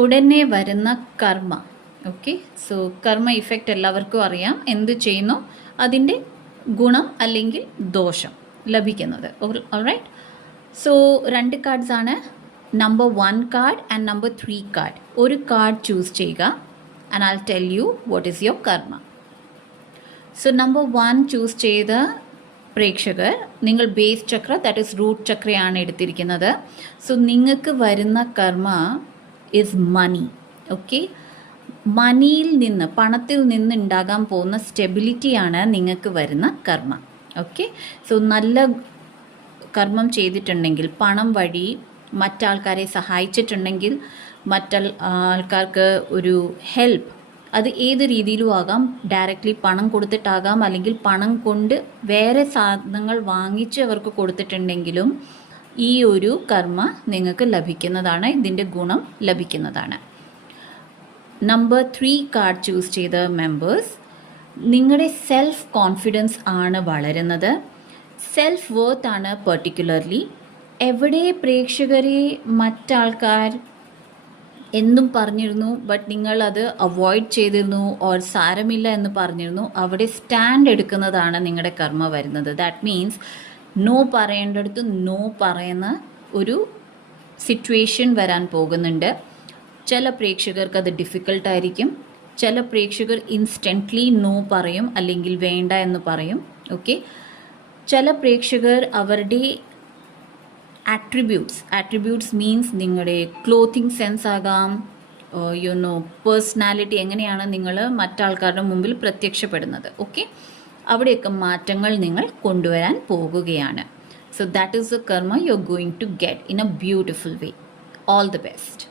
ഉടനെ വരുന്ന കർമ്മ. ഓക്കെ, സോ കർമ്മ ഇഫക്റ്റ് എല്ലാവർക്കും അറിയാം. എന്ത് ചെയ്യുന്നു അതിൻ്റെ ഗുണം അല്ലെങ്കിൽ ദോഷം ലഭിക്കുന്നത്. ഓൾറൈറ്റ്, സോ 2 കാർഡ്സ് ആണ്, number 1 card and number 3 card. ഒരു കാർഡ് ചൂസ് ചെയ്യുക and I tell you what is your karma. So number 1 choose ചെയ്ത പ്രേക്ഷകർ, നിങ്ങൾ base chakra, that is root ചക്രയാണ് എടുത്തിരിക്കുന്നത്. സോ നിങ്ങൾക്ക് വരുന്ന കർമ്മ ഇസ് മണി. ഓക്കെ, മണിയിൽ നിന്ന്, പണത്തിൽ നിന്ന് ഉണ്ടാകാൻ പോകുന്ന സ്റ്റെബിലിറ്റിയാണ് നിങ്ങൾക്ക് വരുന്ന കർമ്മ. ഓക്കെ, സോ നല്ല കർമ്മം ചെയ്തിട്ടുണ്ടെങ്കിൽ, പണം വഴി മറ്റാൾക്കാരെ സഹായിച്ചിട്ടുണ്ടെങ്കിൽ, ആൾക്കാർക്ക് ഒരു ഹെൽപ്പ്, അത് ഏത് രീതിയിലും ആകാം, ഡയറക്റ്റ്ലി പണം കൊടുത്തിട്ടാകാം, അല്ലെങ്കിൽ പണം കൊണ്ട് വേറെ സാധനങ്ങൾ വാങ്ങിച്ച് അവർക്ക് കൊടുത്തിട്ടുണ്ടെങ്കിലും ഈ ഒരു കർമ്മ നിങ്ങൾക്ക് ലഭിക്കുന്നതാണ്, ഇതിൻ്റെ ഗുണം ലഭിക്കുന്നതാണ്. നമ്പർ 3 കാർഡ് ചൂസ് ചെയ്ത മെമ്പേഴ്സ്, നിങ്ങളുടെ സെൽഫ് കോൺഫിഡൻസ് ആണ് വളരുന്നത്, സെൽഫ് വർത്ത് ആണ്. പെർട്ടിക്കുലർലി എവിടെ പ്രേക്ഷകരെ മറ്റാൾക്കാർ എന്നും പറഞ്ഞിരുന്നു, ബട്ട് നിങ്ങൾ അത് അവോയ്ഡ് ചെയ്തിരുന്നു, ഓർ സാരമില്ല എന്ന് പറഞ്ഞിരുന്നു, അവിടെ സ്റ്റാൻഡ് എടുക്കുന്നതാണ് നിങ്ങളുടെ കർമ്മ വരുന്നത്. ദാറ്റ് മീൻസ് നോ പറയേണ്ടടുത്ത് നോ പറയുന്ന ഒരു സിറ്റുവേഷൻ വരാൻ പോകുന്നുണ്ട്. ചില പ്രേക്ഷകർക്ക് അത് ഡിഫിക്കൽട്ടായിരിക്കും, ചില പ്രേക്ഷകർ ഇൻസ്റ്റൻ്റ്ലി നോ പറയും, അല്ലെങ്കിൽ വേണ്ട എന്ന് പറയും. ഓക്കെ, ചില പ്രേക്ഷകർ അവരുടെ ആട്രിബ്യൂട്ട്സ് മീൻസ് നിങ്ങളുടെ ക്ലോത്തിങ് സെൻസ് ആകാം, പേഴ്സണാലിറ്റി, എങ്ങനെയാണ് നിങ്ങൾ മറ്റാൾക്കാരുടെ മുമ്പിൽ പ്രത്യക്ഷപ്പെടുന്നത്. ഓക്കെ, അവിടെയൊക്കെ മാറ്റങ്ങൾ നിങ്ങൾ കൊണ്ടുവരാൻ പോകുകയാണ്. So that is a karma you are going to get in a beautiful way. All the best.